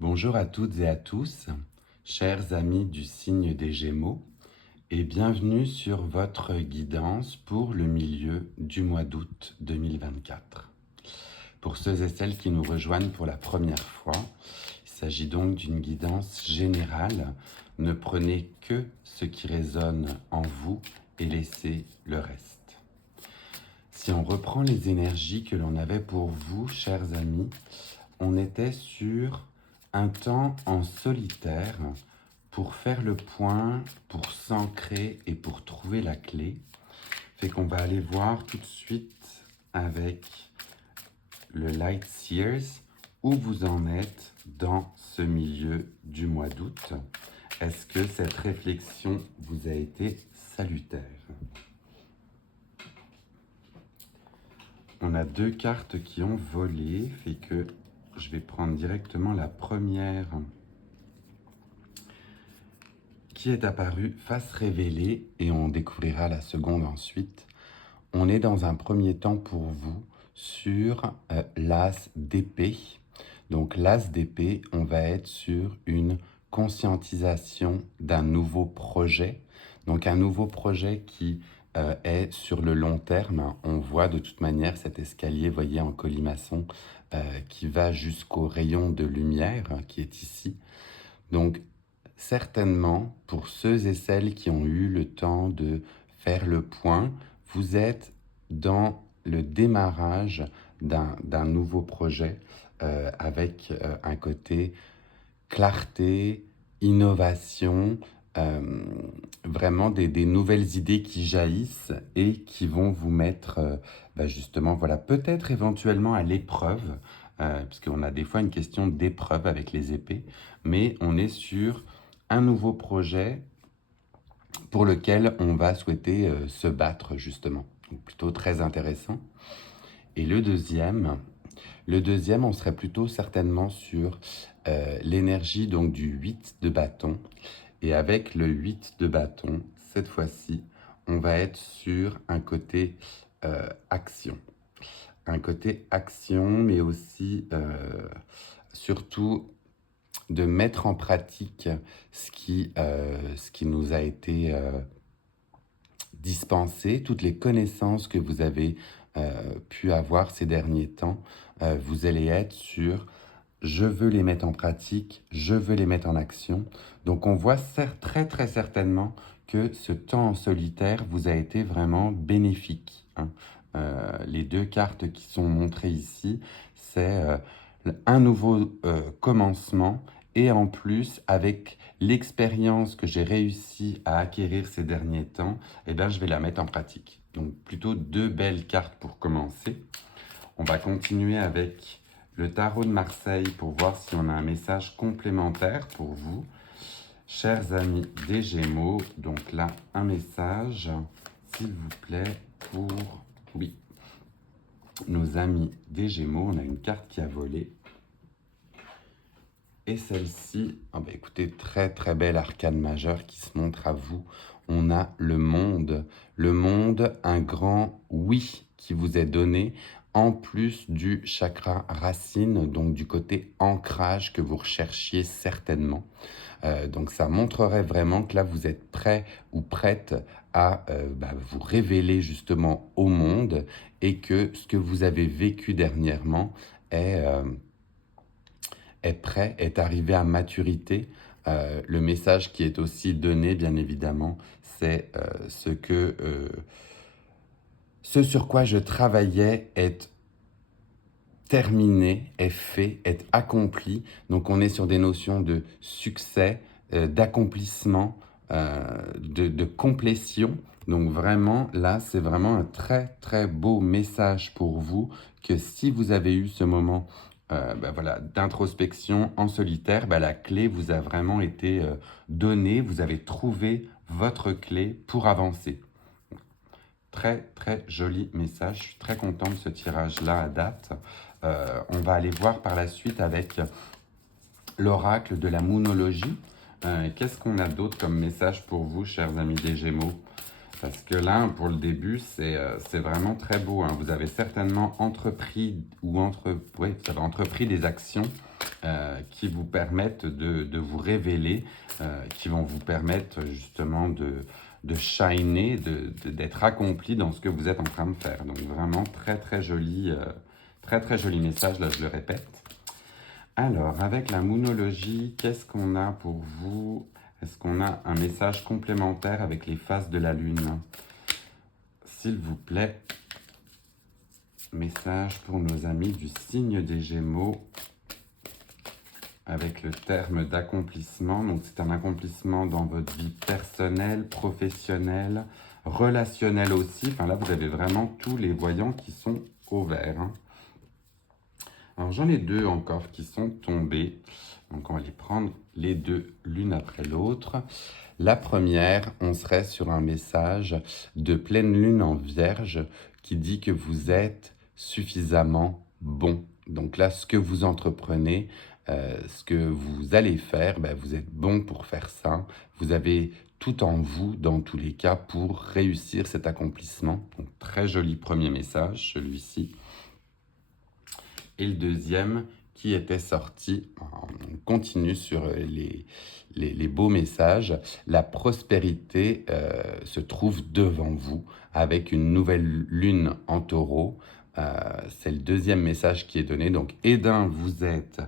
Bonjour à toutes et à tous, chers amis du signe des Gémeaux, et bienvenue sur votre guidance pour le milieu du mois d'août 2024. Pour ceux et celles qui nous rejoignent pour la première fois, il s'agit donc d'une guidance générale. Ne prenez que ce qui résonne en vous et laissez le reste. Si on reprend les énergies que l'on avait pour vous, chers amis, on était sur un temps en solitaire pour faire le point, pour s'ancrer et pour trouver la clé. Fait qu'on va aller voir tout de suite avec le Light Seers où vous en êtes dans ce milieu du mois d'août. Est-ce que cette réflexion vous a été salutaire? On a deux cartes qui ont volé, fait que je vais prendre directement la première qui est apparue face révélée et on découvrira la seconde ensuite. On est dans un premier temps pour vous sur l'as d'épée. Donc l'as d'épée, on va être sur une conscientisation d'un nouveau projet. Donc un nouveau projet qui est sur le long terme. On voit de toute manière cet escalier, voyez, en colimaçon qui va jusqu'au rayon de lumière qui est ici. Donc certainement, pour ceux et celles qui ont eu le temps de faire le point, vous êtes dans le démarrage d'un nouveau projet avec un côté clarté, innovation, vraiment des nouvelles idées qui jaillissent et qui vont vous mettre justement, voilà, peut-être éventuellement à l'épreuve, puisqu'on a des fois une question d'épreuve avec les épées, mais on est sur un nouveau projet pour lequel on va souhaiter se battre justement. Donc, plutôt très intéressant. Et le deuxième, on serait plutôt certainement sur l'énergie donc du 8 de bâton. Et avec le 8 de bâton, cette fois-ci, on va être sur un côté action. Un côté action, mais aussi surtout de mettre en pratique ce qui nous a été dispensé, toutes les connaissances que vous avez pu avoir ces derniers temps. Vous allez être sur je veux les mettre en pratique, je veux les mettre en action. Donc on voit très certainement que ce temps en solitaire vous a été vraiment bénéfique, hein. Les deux cartes qui sont montrées ici, c'est un nouveau commencement et en plus avec l'expérience que j'ai réussi à acquérir ces derniers temps, eh bien, je vais la mettre en pratique. Donc plutôt deux belles cartes pour commencer. On va continuer avec le tarot de Marseille pour voir si on a un message complémentaire pour vous. Chers amis des Gémeaux, donc là, un message, s'il vous plaît, pour, oui, nos amis des Gémeaux. On a une carte qui a volé. Et celle-ci, oh bah écoutez, très belle arcane majeure qui se montre à vous. On a le monde, un grand oui qui vous est donné, en plus du chakra racine, donc du côté ancrage que vous recherchiez certainement. Donc ça montrerait vraiment que là, vous êtes prêt ou prête à vous révéler justement au monde et que ce que vous avez vécu dernièrement est prêt, est arrivé à maturité. Le message qui est aussi donné, bien évidemment, c'est ce sur quoi je travaillais est terminé, est fait, est accompli. Donc on est sur des notions de succès, d'accomplissement, de complétion. Donc vraiment, là, c'est vraiment un très beau message pour vous que si vous avez eu ce moment voilà, d'introspection en solitaire, la clé vous a vraiment été donnée. Vous avez trouvé votre clé pour avancer. Très joli message. Je suis très content de ce tirage-là à date. On va aller voir par la suite avec l'oracle de la moonologie. Qu'est-ce qu'on a d'autre comme message pour vous, chers amis des Gémeaux? Parce que là, pour le début, c'est vraiment très beau, hein. Vous avez certainement entrepris ouais, vous avez entrepris des actions qui vous permettent de vous révéler, qui vont vous permettre justement de shiner, d'être accompli dans ce que vous êtes en train de faire. Donc vraiment très très joli message, là je le répète. Alors, avec la moonologie, qu'est-ce qu'on a pour vous? Est-ce qu'on a un message complémentaire avec les phases de la Lune? S'il vous plaît, message pour nos amis du signe des Gémeaux avec le terme d'accomplissement. Donc, c'est un accomplissement dans votre vie personnelle, professionnelle, relationnelle aussi. Enfin, là, vous avez vraiment tous les voyants qui sont au vert, hein. Alors, j'en ai deux encore qui sont tombés. Donc, on va les prendre les deux l'une après l'autre. La première, on serait sur un message de pleine lune en Vierge qui dit que vous êtes suffisamment bon. Donc là, ce que vous entreprenez, ce que vous allez faire, ben, vous êtes bon pour faire ça. Vous avez tout en vous, dans tous les cas, pour réussir cet accomplissement. Donc, très joli premier message, celui-ci. Et le deuxième qui était sorti, on continue sur les beaux messages, la prospérité se trouve devant vous avec une nouvelle lune en taureau. C'est le deuxième message qui est donné. Donc, vous êtes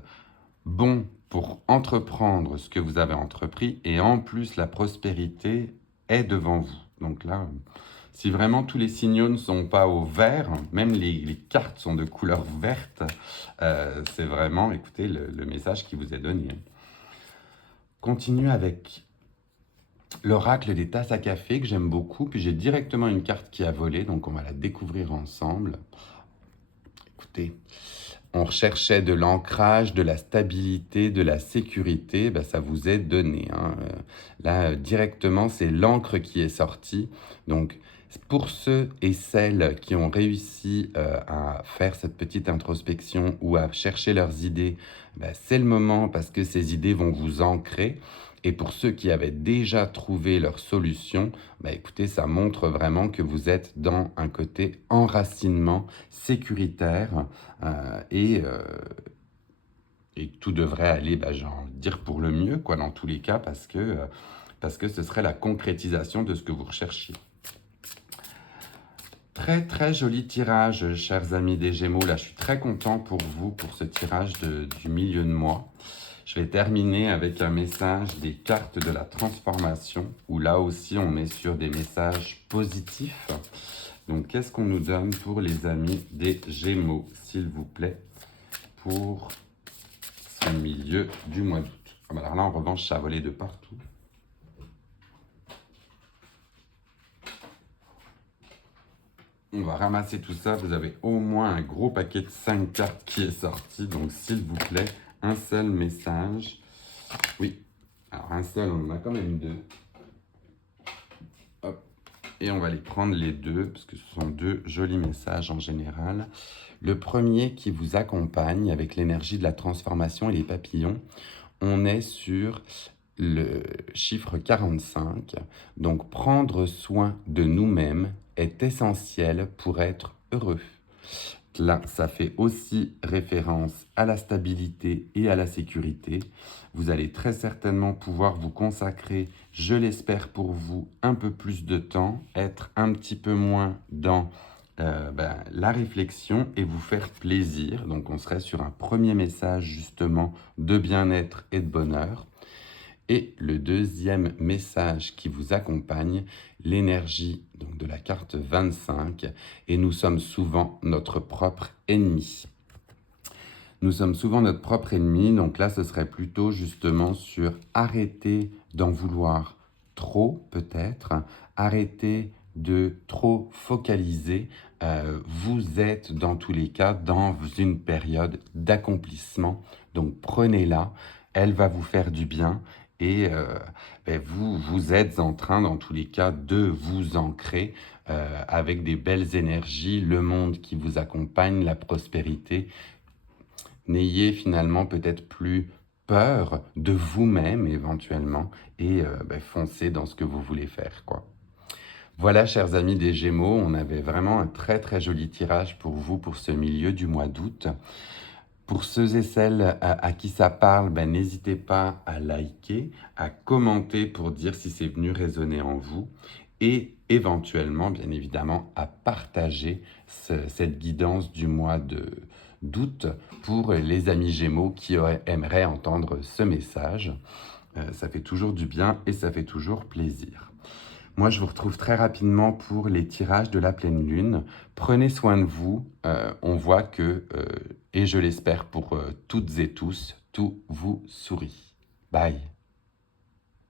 bon pour entreprendre ce que vous avez entrepris et en plus, la prospérité est devant vous. Donc là, si vraiment tous les signaux ne sont pas au vert, même les cartes sont de couleur verte, c'est vraiment, écoutez, le message qui vous est donné. Continue avec l'oracle des tasses à café que j'aime beaucoup. Puis j'ai directement une carte qui a volé, donc on va la découvrir ensemble. Écoutez, on recherchait de l'ancrage, de la stabilité, de la sécurité, ben, ça vous est donné, hein. Là, directement, c'est l'encre qui est sortie. Donc, pour ceux et celles qui ont réussi à faire cette petite introspection ou à chercher leurs idées, ben, c'est le moment parce que ces idées vont vous ancrer. Et pour ceux qui avaient déjà trouvé leur solution, ben, écoutez, ça montre vraiment que vous êtes dans un côté enracinement sécuritaire et tout devrait aller, bah, j'ai envie de dire, pour le mieux, quoi, dans tous les cas, parce que ce serait la concrétisation de ce que vous recherchiez. Très très joli tirage, chers amis des Gémeaux. Là, je suis très content pour vous, pour ce tirage du milieu de mois. Je vais terminer avec un message des cartes de la transformation, où là aussi, on est sur des messages positifs. Donc, qu'est-ce qu'on nous donne pour les amis des Gémeaux, s'il vous plaît, pour ce milieu du mois d'août? Alors là, en revanche, ça a volé de partout. On va ramasser tout ça. Vous avez au moins un gros paquet de 5 cartes qui est sorti. Donc, s'il vous plaît, un seul message. Oui, alors un seul, on en a quand même deux. Hop. Et on va les prendre les deux, parce que ce sont deux jolis messages en général. Le premier qui vous accompagne avec l'énergie de la transformation et les papillons, on est sur le chiffre 45. Donc, prendre soin de nous-mêmes est essentiel pour être heureux. Là, ça fait aussi référence à la stabilité et à la sécurité. Vous allez très certainement pouvoir vous consacrer, je l'espère pour vous, un peu plus de temps, être un petit peu moins dans la réflexion et vous faire plaisir. Donc, on serait sur un premier message justement de bien-être et de bonheur. Et le deuxième message qui vous accompagne, l'énergie donc de la carte 25, et nous sommes souvent notre propre ennemi. Nous sommes souvent notre propre ennemi, donc là ce serait plutôt justement sur arrêter d'en vouloir trop peut-être, arrêter de trop focaliser. Vous êtes dans tous les cas dans une période d'accomplissement, donc prenez-la, elle va vous faire du bien. Et vous êtes en train, dans tous les cas, de vous ancrer avec des belles énergies, le monde qui vous accompagne, la prospérité. N'ayez finalement peut-être plus peur de vous-même éventuellement et foncez dans ce que vous voulez faire, quoi. Voilà, chers amis des Gémeaux, on avait vraiment un très très joli tirage pour vous pour ce milieu du mois d'août. Pour ceux et celles à qui ça parle, ben, n'hésitez pas à liker, à commenter pour dire si c'est venu résonner en vous et éventuellement, bien évidemment, à partager cette guidance du mois d'août pour les amis Gémeaux qui aimeraient entendre ce message. Ça fait toujours du bien et ça fait toujours plaisir. Moi, je vous retrouve très rapidement pour les tirages de la pleine lune. Prenez soin de vous. On voit que, et je l'espère pour toutes et tous, tout vous sourit. Bye.